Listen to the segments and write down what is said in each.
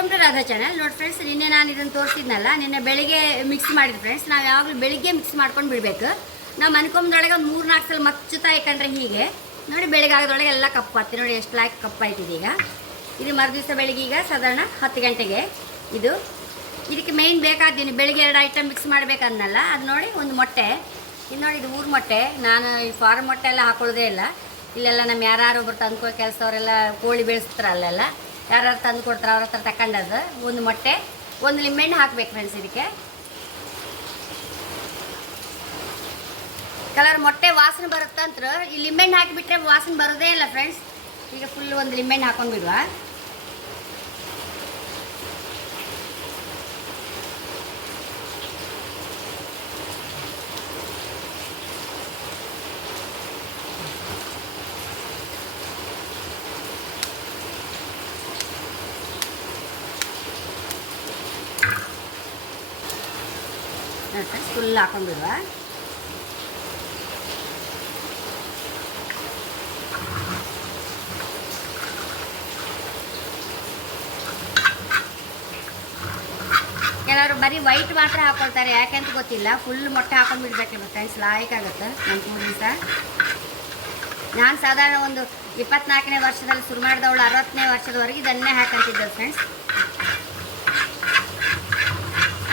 Welcome to Radha channel ನೋಡಿ friends ನಿನ್ನೆ ನಾನು ಇದನ್ನು ತೋರಿಸಿದ್ನಲ್ಲ, ನಿನ್ನೆ ಬೆಳಿಗ್ಗೆ ಮಿಕ್ಸ್ ಮಾಡಿದ್ವಿ ಫ್ರೆಂಡ್ಸ್ ನಾವು ಯಾವಾಗಲೂ ಬೆಳಿಗ್ಗೆ ಮಿಕ್ಸ್ ಮಾಡ್ಕೊಂಡು ಬಿಡಬೇಕು. ನಾವು ಮನ್ಕೊಂಬದೊಳಗೆ ಒಂದು ಮೂರು ನಾಲ್ಕು ಸಲ ಮಚ್ಚುತ್ತಾ ಯಾಕಂದ್ರೆ ಹೀಗೆ. ನೋಡಿ, ಬೆಳಿಗ್ಗೆ ಆಗೋದ್ರೊಳಗೆ ಎಲ್ಲ ಕಪ್ಪು ಆಗ್ತೀವಿ ನೋಡಿ, ಎಷ್ಟು ಲಾಕ್ ಕಪ್ಪು ಆಯ್ತಿದೆ ಈಗ ಇದು ಮರುದಿವಸ ಬೆಳಿಗ್ಗೆ ಈಗ ಸಾಧಾರಣ ಹತ್ತು ಗಂಟೆಗೆ. ಇದು ಇದಕ್ಕೆ ಮೇಯ್ನ್ ಬೇಕಾದ್ದೀನಿ ಬೆಳಿಗ್ಗೆ ಎರಡು ಐಟಮ್ ಮಿಕ್ಸ್ ಮಾಡಬೇಕನ್ನಲ್ಲ. ಅದು ನೋಡಿ ಒಂದು ಮೊಟ್ಟೆ. ಇದು ನೋಡಿ, ಇದು ಊರು ಮೊಟ್ಟೆ. ನಾನು ಈ ಫಾರ್ಮ್ ಮೊಟ್ಟೆ ಎಲ್ಲ ಹಾಕೊಳ್ಳೋದೇ ಇಲ್ಲ. ಇಲ್ಲೆಲ್ಲ ನಮ್ಮ ಯಾರು ಒಬ್ರು ತಂದ್ಕೊ ಕೆಲಸವರೆಲ್ಲ ಕೋಳಿ ಬೆಳೆಸ್ತಾರ ಅಲ್ಲೆಲ್ಲ ಯಾರು ತಂದು ಕೊಡ್ತಾರೆ ಅವ್ರ ಹತ್ರ ತಗೊಂಡದ್ದು ಒಂದು ಮೊಟ್ಟೆ, ಒಂದು ಲಿಂಬೆಹಣ್ಣು ಹಾಕ್ಬೇಕು ಫ್ರೆಂಡ್ಸ್ ಇದಕ್ಕೆ. ಕಲರ್ ಮೊಟ್ಟೆ ವಾಸನೆ ಬರುತ್ತಂತ್ರ. ಈ ಲಿಂಬೆಹಣ್ಣು ಹಾಕಿಬಿಟ್ರೆ ವಾಸನೆ ಬರೋದೇ ಇಲ್ಲ ಫ್ರೆಂಡ್ಸ್ ಈಗ ಫುಲ್ ಒಂದು ಲಿಂಬೆಹಣ್ಣು ಹಾಕೊಂಡು ಬಿಡುವ ಫುಲ್ ಹಾಕೊಂಡ್ಬಿಡುವ. ಕೆಲವರು ಬರೀ ವೈಟ್ ಮಾತ್ರ ಹಾಕೊಳ್ತಾರೆ, ಯಾಕೆಂತ ಗೊತ್ತಿಲ್ಲ. ಫುಲ್ ಮೊಟ್ಟೆ ಹಾಕೊಂಡು ಬಿಡ್ಬೇಕು ಫ್ರೆಂಡ್ಸ್ ಲಾಯಕ್ಕಾಗುತ್ತೆ ಕೂದಲು ಸಹ ನಾನು ಸಾಧಾರಣ ಒಂದು ಇಪ್ಪತ್ನಾಲ್ಕನೇ ವರ್ಷದಲ್ಲಿ ಶುರು ಮಾಡಿದವಳು ಅರವತ್ತನೇ ವರ್ಷದವರೆಗೆ ಇದನ್ನೇ ಹಾಕಂತಿದ್ದೆ ಫ್ರೆಂಡ್ಸ್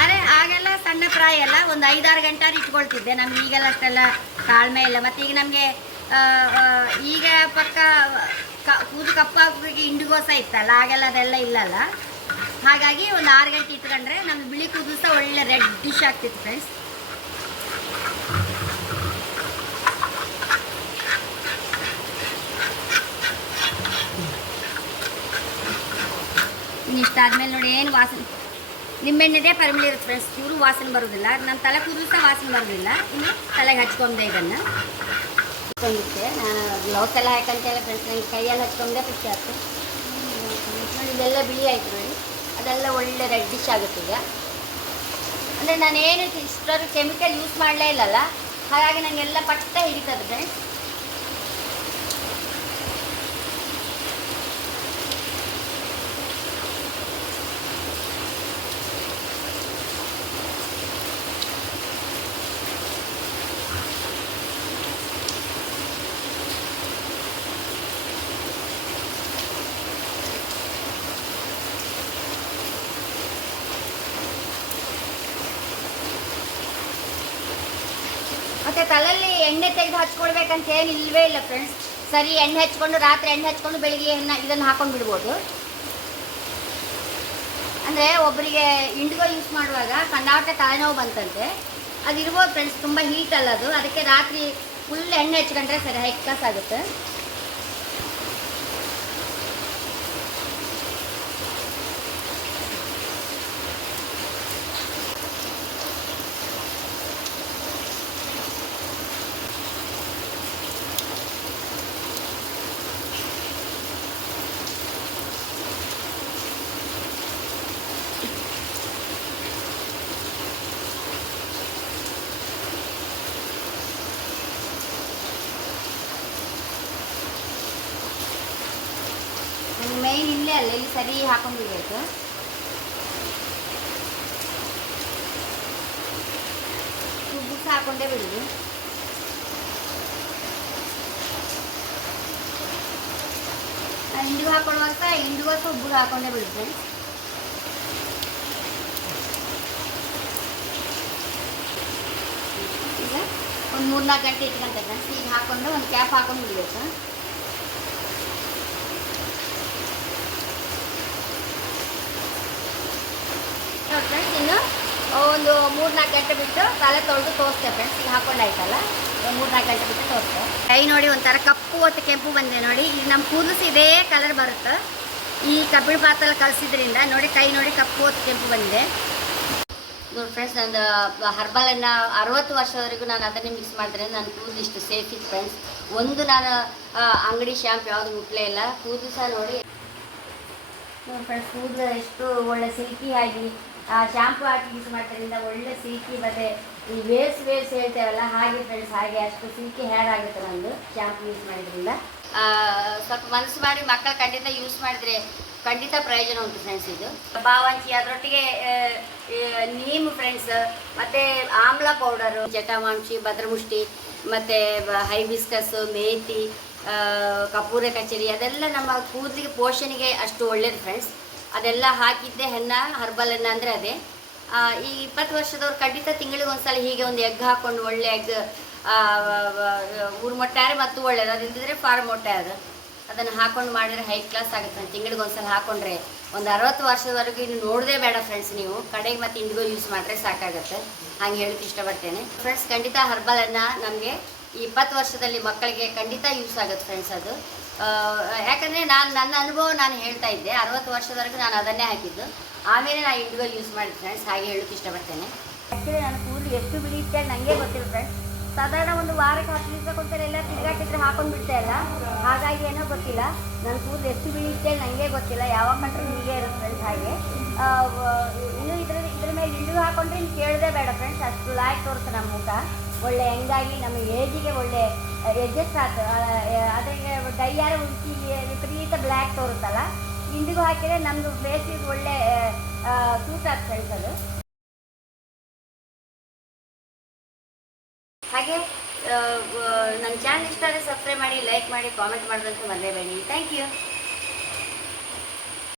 ಅರೆ ಆಗೆಲ್ಲ ಸಣ್ಣ ಪ್ರಾಯ ಎಲ್ಲ ಒಂದು ಐದಾರು ಗಂಟೆ ಇಟ್ಕೊಳ್ತಿದ್ದೆ. ನಮ್ಗೆ ಈಗೆಲ್ಲ ಅಷ್ಟೆಲ್ಲ ತಾಳ್ಮೆ ಇಲ್ಲ. ಮತ್ತು ಈಗ ನಮಗೆ ಈಗ ಪಕ್ಕ ಕ ಕೂದು ಕಪ್ಪಾಗಿ ಇಂಡಿಗೋಸ ಇತ್ತಲ್ಲ ಆಗೆಲ್ಲ ಅದೆಲ್ಲ ಇಲ್ಲಲ್ಲ. ಹಾಗಾಗಿ ಒಂದು ಆರು ಗಂಟೆ ಇಟ್ಕೊಂಡ್ರೆ ನಮ್ಮ ಬಿಳಿ ಕೂದಲು ಸಹ ಒಳ್ಳೆ ರೆಡ್ ಡಿಶ್ ಆಗ್ತಿತ್ತು ಫ್ರೆಂಡ್ಸ್ ಇಷ್ಟಾದ್ಮೇಲೆ ನೋಡಿ, ಏನು ವಾಸನೆ. ನಿಂಬೆಣ್ಣೆದೇ ಪರಿಮಳ ಇರುತ್ತೆ ಫ್ರೆಂಡ್ಸ್ ಚೂರು ವಾಸನೆ ಬರೋದಿಲ್ಲ. ನಾನು ತಲೆ ಕೂದಲು ಸಹ ವಾಸನೆ ಬರೋದಿಲ್ಲ. ಇನ್ನು ತಲೆಗೆ ಹಚ್ಕೊಂಡೆ ಇದನ್ನು. ಹಚ್ಕೊಂಡಿದ್ದೆ. ನಾನು ಗ್ಲೌಸ್ ಎಲ್ಲ ಹಾಕಂತೇಳಿ ಫ್ರೆಂಡ್ಸ್ ನನಗೆ ಕೈಯಲ್ಲಿ ಹಚ್ಕೊಂಡೆ ಖುಷಿ ಆಯಿತು ನೋಡಿ ಇದೆಲ್ಲ ಬಿಳಿ ಆಯಿತು ನೋಡಿ. ಅದೆಲ್ಲ ಒಳ್ಳೆ ರೆಡ್ಡಿಶ್ ಆಗುತ್ತೆ ಈಗ. ಅಂದರೆ ನಾನೇನು ಇಷ್ಟರ ಕೆಮಿಕಲ್ ಯೂಸ್ ಮಾಡಲೇ ಇಲ್ಲಲ್ಲ. ಹಾಗಾಗಿ ನನಗೆಲ್ಲ ಪಟ್ಟ ಹಿಡಿತದೆ ಫ್ರೆಂಡ್ಸ್ ಮತ್ತೆ ತಲೆಯಲ್ಲಿ ಎಣ್ಣೆ ತೆಗೆದು ಹಚ್ಕೊಳ್ಬೇಕಂತ ಏನು ಇಲ್ವೇ ಇಲ್ಲ ಫ್ರೆಂಡ್ಸ್ ಸರಿ, ಎಣ್ಣೆ ಹಚ್ಕೊಂಡು, ರಾತ್ರಿ ಎಣ್ಣೆ ಹಚ್ಕೊಂಡು ಬೆಳಿಗ್ಗೆ ಇದನ್ನು ಹಾಕೊಂಡು ಬಿಡ್ಬೋದು. ಅಂದರೆ ಒಬ್ಬರಿಗೆ ಇಂಡಿಗೋ ಯೂಸ್ ಮಾಡುವಾಗ ಕಂಡಾಟ ತಲೆನೋವು ಬಂತಂತೆ. ಅದು ಇರ್ಬೋದು ಫ್ರೆಂಡ್ಸ್ ತುಂಬ ಹೀಟ್ ಅಲ್ಲ ಅದು. ಅದಕ್ಕೆ ರಾತ್ರಿ ಫುಲ್ ಎಣ್ಣೆ ಹಚ್ಕೊಂಡ್ರೆ ಸರಿ ಹೆಕ್ಕಸ್ ಆಗುತ್ತೆ ಮೇಯ್ನ್ ಇಲ್ಲೇ ಅಲ್ಲ ಇಲ್ಲಿ ಸರಿ ಹಾಕೊಂಡಿರಬೇಕು ಉಬ್ಬು ಸಹ ಹಾಕೊಂಡೇ ಬಿಡುದು ಇಂಡಿಗೋ ಹಾಕೊಳ್ಳುವಾಗ ಸಹ ಇಂಡಿಗೋ ಸಹ ಉಬ್ಬು ಹಾಕೊಂಡೇ ಬಿಡುತ್ತೆ ಈಗ ಒಂದು ಮೂರ್ನಾಲ್ಕು ಗಂಟೆ ಇಟ್ಕೊಂತ ಈಗ ಹಾಕೊಂಡು ಒಂದು ಕ್ಯಾಪ್ ಹಾಕೊಂಡು ಬಿಡಬೇಕು ನೋಡಿ ಫ್ರೆಂಡ್ಸ್ ಇನ್ನು ಮೂರು ನಾಲ್ಕು ಗಂಟೆ ಬಿಟ್ಟು ತಲೆ ತೊಳೆದು ತೋರಿಸ್ತೇವೆ ಫ್ರೆಂಡ್ಸ್ ಈಗ ಹಾಕೊಂಡಾಯ್ತಲ್ಲ? ಒಂದು ಮೂರ್ನಾಲ್ಕು ಗಂಟೆ ಬಿಟ್ಟು ತೋರಿಸ್ತೇವೆ ಕೈ ನೋಡಿ ಒಂಥರ ಕಪ್ಪು ಮತ್ತು ಕೆಂಪು ಬಂದೆ ನೋಡಿ. ಈಗ ನಮ್ಮ ಕೂದಲು ಇದೇ ಕಲರ್ ಬರುತ್ತೆ. ಈ ಕಬ್ಬಿಣ ಪಾತ್ರೆ ಕಲಸಿದ್ರಿಂದ ನೋಡಿ ಕೈ ನೋಡಿ ಕಪ್ಪು ಮತ್ತು ಕೆಂಪು ಬಂದಿದೆ. ನೋಡಿ ಫ್ರೆಂಡ್ಸ್ ನಂದು ಹರ್ಬಲನ್ನು ಅರವತ್ತು ವರ್ಷದವರೆಗೂ ನಾನು ಅದನ್ನೇ ಮಿಕ್ಸ್ ಮಾಡಿದ್ರೆ ನನ್ನ ಕೂದಲು ಇಷ್ಟು ಸೇಫ್ ಇತ್ತು ಫ್ರೆಂಡ್ಸ್ ಒಂದು ನಾನು ಆ, ಅಂಗಡಿ ಶ್ಯಾಂಪ್ ಯಾವುದು ಮುಟ್ಲೇ ಇಲ್ಲ. ಕೂದಲು ಸಹ ನೋಡಿ. ನೋಡಿ ಫ್ರೆಂಡ್ಸ್ ಕೂದಲು ಎಷ್ಟು ಒಳ್ಳೆ ಸಿಲ್ಕಿ ಆಗಿ ಶಾಂಪು ಹಾಕಿ ಯೂಸ್ ಮಾಡೋದ್ರಿಂದ ಒಳ್ಳೆ ಸಿಲ್ಕಿ ಮತ್ತು ಈ ವೇಸ್ ವೇಸ್ ಹೇಳ್ತೇವಲ್ಲ ಹಾಗೆ ಫ್ರೆಂಡ್ಸ್ ಹಾಗೆ ಅಷ್ಟು ಸಿಲ್ಕಿ ಹೇರ್ ಆಗುತ್ತೆ ನಂದು ಶಾಂಪು ಯೂಸ್ ಮಾಡಿದ್ರಿಂದ. ಆ, ಸ್ವಲ್ಪ ಮನಸ್ಸು ಮಾಡಿ ಮಕ್ಕಳು ಖಂಡಿತ ಯೂಸ್ ಮಾಡಿದ್ರೆ ಖಂಡಿತ ಪ್ರಯೋಜನ ಉಂಟು ಫ್ರೆಂಡ್ಸ್ ಇದು. ಬಾವಂಚಿ ಅದರೊಟ್ಟಿಗೆ ಆ, ಆ, ನೀಮ್ ಫ್ರೆಂಡ್ಸ್ ಮತ್ತೆ ಆಮ್ಲ ಪೌಡರು ಜಟಾಮಾಂಶಿ ಭದ್ರಮುಷ್ಟಿ ಮತ್ತೆ ಹೈಬಿಸ್ಕಸ್ ಮೇಥಿ ಮೇತಿ ಕಪೂರ ಕಚೇರಿ ಅದೆಲ್ಲ ನಮ್ಮ ಕೂದಲಿಗೆ ಪೋಷಣೆಗೆ ಅಷ್ಟು ಒಳ್ಳೇದು ಫ್ರೆಂಡ್ಸ್ ಅದೆಲ್ಲ ಹಾಕಿದ್ದೆ ಹೆನ್ನ ಹರ್ಬಲ್ ಎನ್ನ ಅಂದರೆ ಅದೇ. ಈ ಇಪ್ಪತ್ತು ವರ್ಷದವ್ರು ಖಂಡಿತ ತಿಂಗಳಿಗೆ ಒಂದ್ಸಲ ಹೀಗೆ ಒಂದು ಎಗ್ ಹಾಕೊಂಡು ಒಳ್ಳೆ ಎಗ್ ಊರು ಮೊಟ್ಟೆ ಮತ್ತು ಒಳ್ಳೇದು. ಅದಿಲ್ಲದಿದ್ರೆ ಫಾರ್ ಮೊಟ್ಟೆ ಅದು. ಅದನ್ನು ಹಾಕೊಂಡು ಮಾಡಿದ್ರೆ ಹೈ ಕ್ಲಾಸ್ ಆಗುತ್ತೆ. ತಿಂಗಳಿಗೆ ಒಂದ್ಸಲ ಹಾಕೊಂಡ್ರೆ ಒಂದು ಅರವತ್ತು ವರ್ಷದವರೆಗೂ ಇನ್ನು ನೋಡದೇ ಬೇಡ ಫ್ರೆಂಡ್ಸ್ ನೀವು. ಕಡೆಗೆ ಮತ್ತೆ ಇಂಡಿಗೋ ಯೂಸ್ ಮಾಡಿದ್ರೆ ಸಾಕಾಗುತ್ತೆ. ಹಾಗೆ ಹೇಳಕ್ಕೆ ಇಷ್ಟಪಡ್ತೇನೆ. ಫ್ರೆಂಡ್ಸ್ ಖಂಡಿತ ಹರ್ಬಲನ್ನು ನಮಗೆ ಈ ಇಪ್ಪತ್ತು ವರ್ಷದಲ್ಲಿ ಮಕ್ಕಳಿಗೆ ಖಂಡಿತ ಯೂಸ್ ಆಗುತ್ತೆ ಫ್ರೆಂಡ್ಸ್ ಅದು. ಯಾಕಂದರೆ ನಾನು ನನ್ನ ಅನುಭವ ನಾನು ಹೇಳ್ತಾ ಇದ್ದೆ. ಅರವತ್ತು ವರ್ಷದವರೆಗೂ ನಾನು ಅದನ್ನೇ ಹಾಕಿದ್ದು. ಆಮೇಲೆ ನಾನು ಇಂಡಿವಲ್ ಯೂಸ್ ಮಾಡಿದೆ ಫ್ರೆಂಡ್ಸ್ ಹಾಗೆ ಹೇಳೋಕ್ಕೆ ಇಷ್ಟಪಡ್ತೇನೆ. ಆ್ಯಕ್ಚುಲಿ ನನ್ನ ಕೂದಲು ಎಷ್ಟು ಬಿಳಿಯುತ್ತೆ ನನಗೆ ಗೊತ್ತಿಲ್ಲ ಫ್ರೆಂಡ್ಸ್ ಸಾಧಾರಣ ಒಂದು ವಾರಕ್ಕೆ ಹತ್ತು ದಿವಸಕ್ಕೊಂದ್ಸಲ ಎಲ್ಲ ತಿರುಗಾಟಿದ್ರೆ ಹಾಕೊಂಡು ಬಿಡ್ತಾ ಇಲ್ಲ. ಹಾಗಾಗಿ ಏನೋ ಗೊತ್ತಿಲ್ಲ. ನನ್ನ ಕೂದಲು ಎಷ್ಟು ಬಿಳಿಯುತ್ತೆ ನನಗೆ ಗೊತ್ತಿಲ್ಲ. ಯಾವಾಗ ಮಟ್ಟ ಹೀಗೆ ಇರುತ್ತೆ ಫ್ರೆಂಡ್ಸ್ ಹಾಗೆ. ಇನ್ನೂ ಇದ್ರ ಇದ್ರ ಮೇಲೆ ಇಂಡಿವ್ ಹಾಕೊಂಡ್ರೆ ಕೇಳದೆ ಬೇಡ ಫ್ರೆಂಡ್ಸ್ ಅಷ್ಟು ಲಾಯಕ್ ತೋರಿಸ್ತಾರೆ ನಮ್ಮ ಮುಖ. ಒಳ್ಳೆ ಹೆಂಗಾಗಿ ನಮ್ಮ ಏಜಿಗೆ ಒಳ್ಳೆ ಎಡ್ಜಸ್ಟ್ ಆಯ್ತು ಅದಕ್ಕೆ ಡೈಯಾರ ಉಳಿಸಿ ವಿಪರೀತ ಬ್ಲ್ಯಾಕ್ ತೋರುತ್ತಲ್ಲ ಇಂಡಿಗೋ ಹಾಕಿದರೆ ನಮ್ಮದು ಫೇಸಿಗೆ ಒಳ್ಳೆ ಸೂಟ್ ಆಗ್ತದೆ ಅದು. ಹಾಗೆ ನನ್ನ ಚಾನಲ್ ಇಷ್ಟ ಆದರೆ ಸಬ್ಸ್ಕ್ರೈಬ್ ಮಾಡಿ ಲೈಕ್ ಮಾಡಿ ಕಾಮೆಂಟ್ ಮಾಡೋದಂತೂ ಮರೆಯಬೇಡಿ ಥ್ಯಾಂಕ್ ಯು